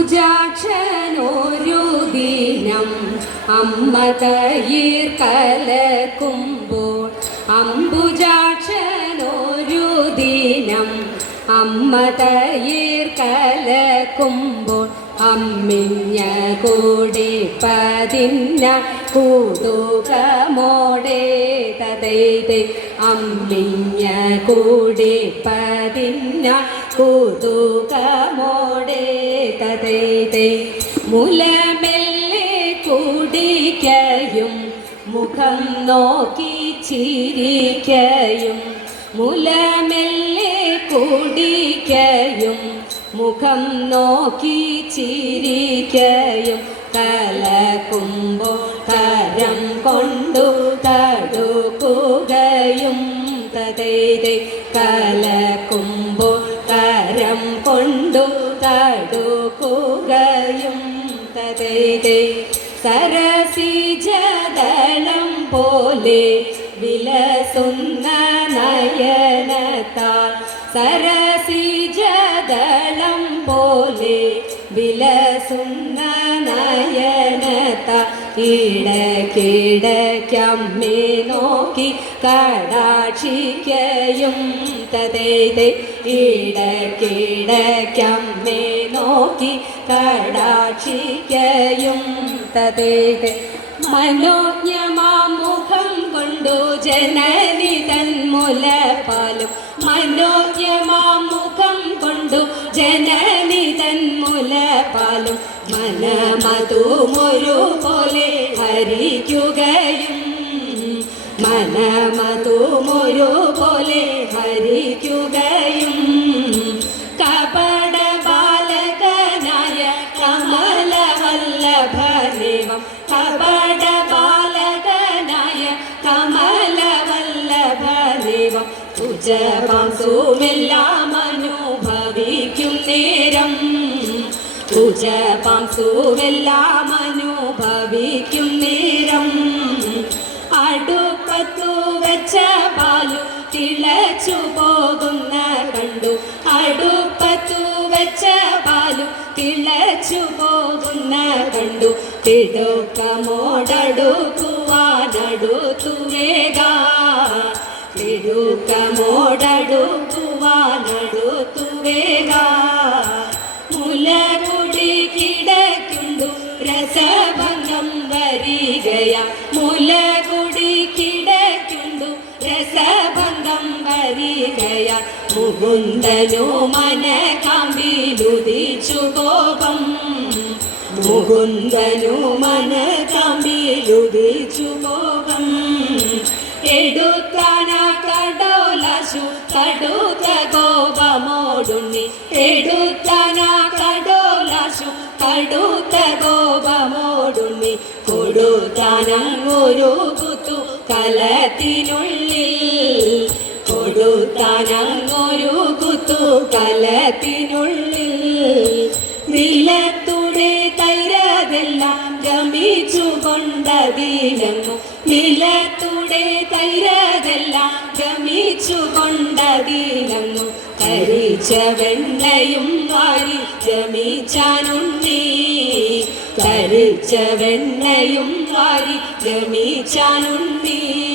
അംബുജാക്ഷനൊരു ദിനം അമ്മ തൈർ കലക്കുമ്പോൾ അംബുജാക്ഷനൊരു ദിനം അമ്മ തൈർ കലക്കുമ്പോൾ അമ്മിഞ്ഞ കൂടി പതിഞ്ഞ കൂതുകമോടെ തതൈതൈ അമ്മിഞ്ഞ കൂടി പതിഞ്ഞ കൂതുകമോടെ തതൈതൈ മുലമെല്ലെ കുടിക്കയും മുഖം നോക്കി ചിരിക്കയും മുലമെല്ലെ കുടിക്കയും മുഖം നോക്കി ചിരിക്കയും കലക്കുമ്പോൾ കരം കൊണ്ടു തടുക്കുകയും തതൈതൈ കലക്കുമ്പോൾ കരം കൊണ്ടു തടുക്കുകയും തതൈതൈ സരസിജദളം പോലെ വിലസുന്ന നയനത്താൽ സരസിജദളം പോലെ വിലസുന്ന നയനത്താൽ ഇടയ്ക്കിടയ്ക്കമ്മേ നോക്കി കടാക്ഷിക്കയും തതൈതൈ ഇടയ്ക്കിടയ്ക്കമ്മേ നോക്കി കടാക്ഷിക്കയും തതൈതൈ മനോജ്ഞമാമുഖം കൊണ്ടു ജനനി തന്മുലപാലും മനോജ്ഞമാമുഖം കൊണ്ടു ജനനി തന്മുലപാലും മനമതുമൊരു പോലെ ഹരിക്കുകയും മനമതുമൊരു പോലെ ഹരിക്കുകയും കപട ബാലകനായ കമലവല്ലഭനേവം കപട ബാലകനായ കമലവല്ലഭനേവം തുജപാംസുമെല്ലാം അനുഭവിക്കും നേരം തുജപാംസുമെല്ലാം അനുഭവിക്കും നേരം അടുപ്പത്തു വെച്ച പാലു തിളച്ചു പോകുന്ന കണ്ടു അടുപ്പത്തു വെച്ച പാലു തിളച്ചു പോകുന്ന കണ്ടു തിടുക്കമോടടുക്കുവാനടുത്തു വേഗാ തിടുക്കമോടടുക്കുവാനടുത്തു വേഗാ മുലകുടി കിടക്കുണ്ടു രസഭംഗം വരികയാ മുലകുടി കിടക്കുണ്ടു രസഭംഗം വരികയാ മുകുന്ദനു മനകാമ്പിലുദിച്ചു കോപം മുകുന്ദനു മനകാമ്പിലുദിച്ചു കോപം എടുത്താന കടോലശു കടുത്ത കോപമോടുണ്ണി എടുത്താന കടോലശു കടുത്ത കോപമോടുണ്ണി കൊടുത്താനങ്ങൊരു കുത്തു കലത്തിനുള്ളിൽ കൊടുത്താനങ്ങൊരു കുത്തു കലത്തിനുള്ളിൽ നിലത്തുടെ തൈരതെല്ലാം ഗമിച്ചു കൊണ്ടതിലങ്ങു നിലത്തുടെ തൈരതെല്ലാം ഗമിച്ചു കൊണ്ടതിലങ്ങു കരിച്ച വെണ്ണയും വാരി ഗമിച്ചാനുണ്ണി കരിച്ച വെണ്ണയും വാരി ഗമിച്ചാനുണ്ണി